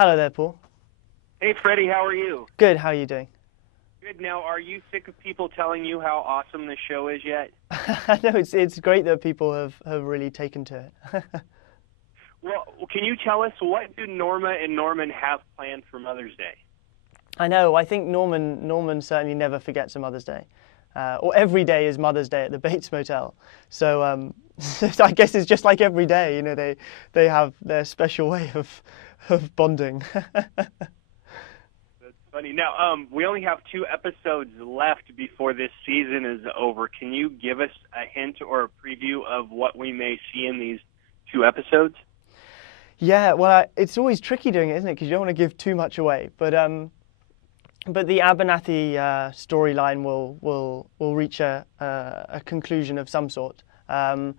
Hello there, Paul. Hey, Freddie, how are you? Good, how are you doing? Good. Now, are you sick of people telling you how awesome this show is yet? No, it's great that people have really taken to it. Well, can you tell us, what do Norma and Norman have planned for Mother's Day? I know, I think Norman certainly never forgets a Mother's Day. Or every day is Mother's Day at the Bates Motel. So I guess it's just like every day, you know, they have their special way of bonding. That's funny. Now, we only have 2 episodes left before this season is over. Can you give us a hint or a preview of what we may see in these 2 episodes? Yeah, well, it's always tricky doing it, isn't it? Because you don't want to give too much away. But the Abernathy storyline will reach a conclusion of some sort, and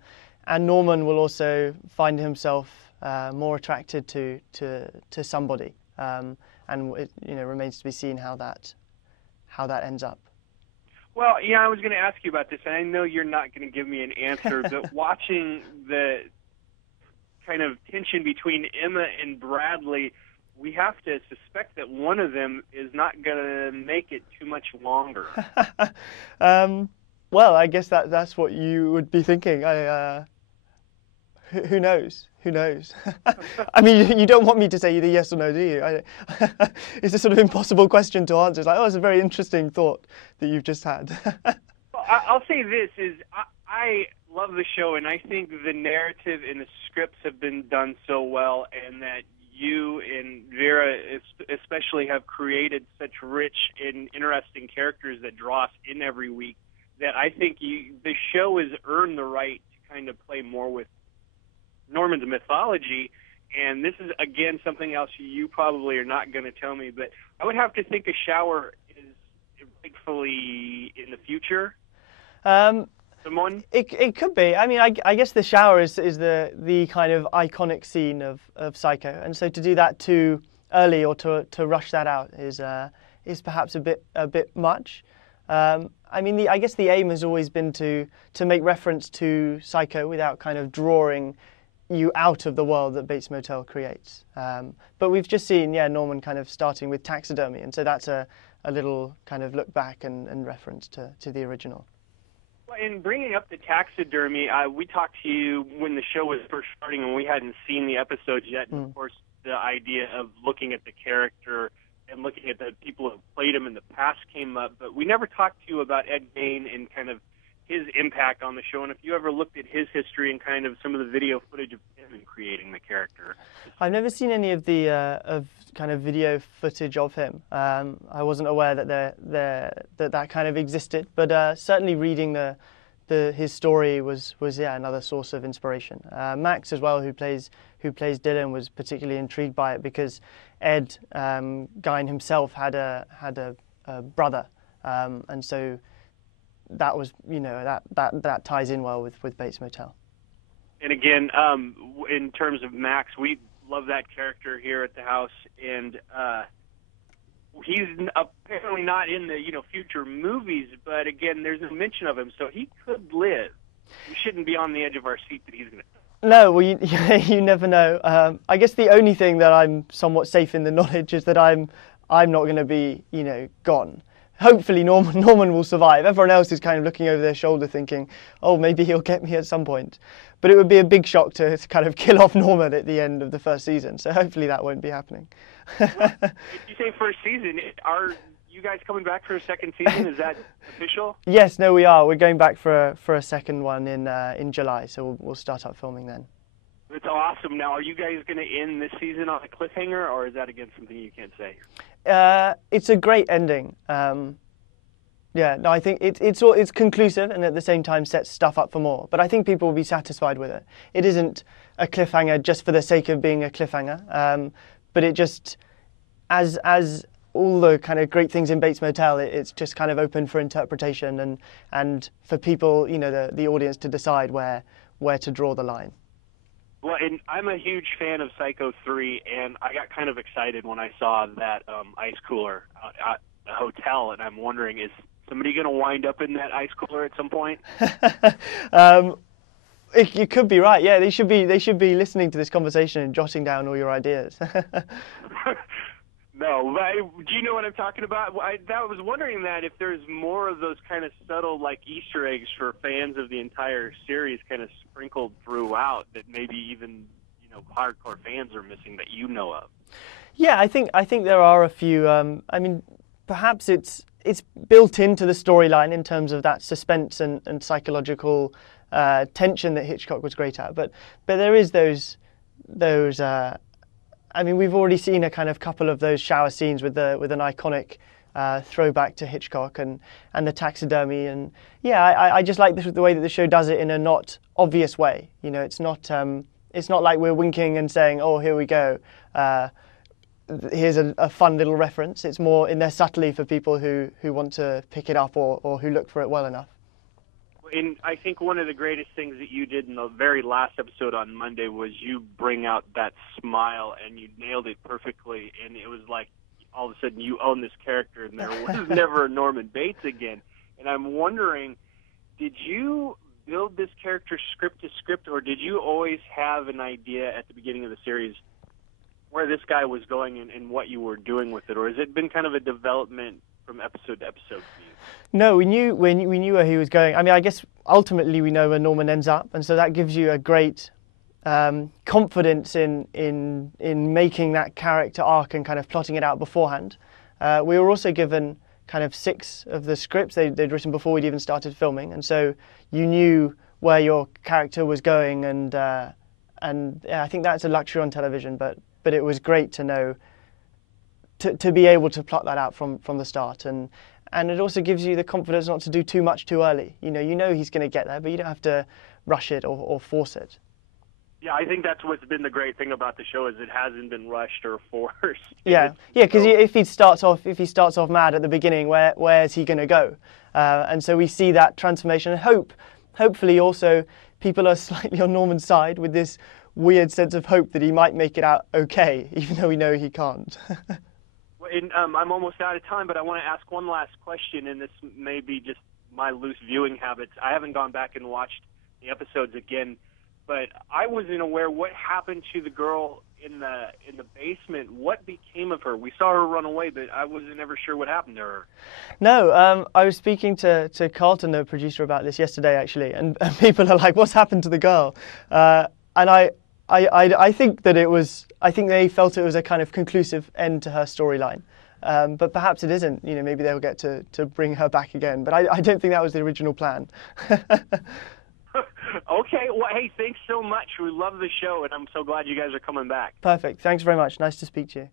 Norman will also find himself more attracted to somebody, and it remains to be seen how that ends up. Well, yeah, I was going to ask you about this, and I know you're not going to give me an answer, but watching the kind of tension between Emma and Bradley, we have to suspect that one of them is not going to make it too much longer. Well, I guess that's what you would be thinking. Who knows? Who knows? I mean, you don't want me to say either yes or no, do you? It's a sort of impossible question to answer. It's like, oh, it's a very interesting thought that you've just had. Well, I'll say this, is I love the show, and I think the narrative and the scripts have been done so well, and that you and Vera especially have created such rich and interesting characters that draw us in every week, that I think the show has earned the right to kind of play more with Norman's mythology. And this is, again, something else you probably are not going to tell me, but I would have to think a shower is rightfully in the future. Someone? It could be. I mean, I guess the shower is the kind of iconic scene of Psycho, and so to do that too early or to rush that out is perhaps a bit much. I mean, I guess the aim has always been to make reference to Psycho without kind of drawing you out of the world that Bates Motel creates. But we've just seen, Norman kind of starting with taxidermy, and so that's a little kind of look back and reference to the original. In bringing up the taxidermy, we talked to you when the show was first starting and we hadn't seen the episodes yet. And of course, the idea of looking at the character and looking at the people who played him in the past came up. But we never talked to you about Ed Gein and kind of his impact on the show. And if you ever looked at his history and kind of some of the video footage of him in creating the character. I've never seen any of the kind of video footage of him. I wasn't aware that that kind of existed, but certainly reading his story was another source of inspiration. Max as well, who plays Dylan, was particularly intrigued by it because Ed Gein himself had a brother, and so that was that ties in well with Bates Motel. And again, in terms of Max, we love that character here at the house, and he's apparently not in the future movies, but again, there's no mention of him, so he could live. We shouldn't be on the edge of our seat that he's going to. No, well, you never know. I guess the only thing that I'm somewhat safe in the knowledge is that I'm not going to be gone. Hopefully Norman will survive. Everyone else is kind of looking over their shoulder thinking, oh, maybe he'll get me at some point. But it would be a big shock to kind of kill off Norman at the end of the first season. So hopefully that won't be happening. If you say first season, are you guys coming back for a second season? Is that official? Yes, no, we are. We're going back for a second one in July. So we'll start up filming then. That's awesome. Now, are you guys going to end this season on a cliffhanger, or is that again something you can't say? It's a great ending. No, I think it's conclusive and at the same time sets stuff up for more. But I think people will be satisfied with it. It isn't a cliffhanger just for the sake of being a cliffhanger. But it just, as all the kind of great things in Bates Motel, it's just kind of open for interpretation and for people, the audience to decide where to draw the line. Well, and I'm a huge fan of Psycho 3, and I got kind of excited when I saw that ice cooler at the hotel, and I'm wondering, is somebody going to wind up in that ice cooler at some point? You could be right. Yeah, they should be listening to this conversation and jotting down all your ideas. No, do you know what I'm talking about? I was wondering that if there's more of those kind of subtle, like, Easter eggs for fans of the entire series kind of sprinkled throughout that maybe even, hardcore fans are missing that you know of. Yeah, I think there are a few. I mean, perhaps it's built into the storyline in terms of that suspense and psychological tension that Hitchcock was great at. But there is those. I mean, we've already seen a kind of couple of those shower scenes with an iconic throwback to Hitchcock and the taxidermy, and yeah, I just like the way that the show does it in a not obvious way. It's not like we're winking and saying, "Oh, here we go. Here's a fun little reference." It's more in there subtly for people who want to pick it up or who look for it well enough. And I think one of the greatest things that you did in the very last episode on Monday was you bring out that smile, and you nailed it perfectly. And it was like all of a sudden you own this character, and there was never a Norman Bates again. And I'm wondering, did you build this character script to script, or did you always have an idea at the beginning of the series where this guy was going and what you were doing with it, or has it been kind of a development from episode to episode for you? No, we knew where he was going. I mean, I guess ultimately we know where Norman ends up, and so that gives you a great confidence in making that character arc and kind of plotting it out beforehand. We were also given kind of 6 of the scripts they'd written before we'd even started filming, and so you knew where your character was going, and yeah, I think that's a luxury on television, but it was great to know to be able to plot that out from the start, and it also gives you the confidence not to do too much too early. You know he's going to get there, but you don't have to rush it or force it. Yeah, I think that's what's been the great thing about the show is it hasn't been rushed or forced. Yeah, because if he starts off mad at the beginning, where's he going to go? And so we see that transformation, and hopefully also people are slightly on Norman's side with this weird sense of hope that he might make it out okay, even though we know he can't. I'm almost out of time, but I want to ask one last question, and this may be just my loose viewing habits. I haven't gone back and watched the episodes again, but I wasn't aware what happened to the girl in the basement. What became of her? We saw her run away, but I wasn't ever sure what happened to her. No, I was speaking to Carlton, the producer, about this yesterday, actually, and people are like, "What's happened to the girl?" And I think that I think they felt it was a kind of conclusive end to her storyline. But perhaps it isn't. Maybe they'll get to bring her back again. But I don't think that was the original plan. Okay. Well, hey, thanks so much. We love the show, and I'm so glad you guys are coming back. Perfect. Thanks very much. Nice to speak to you.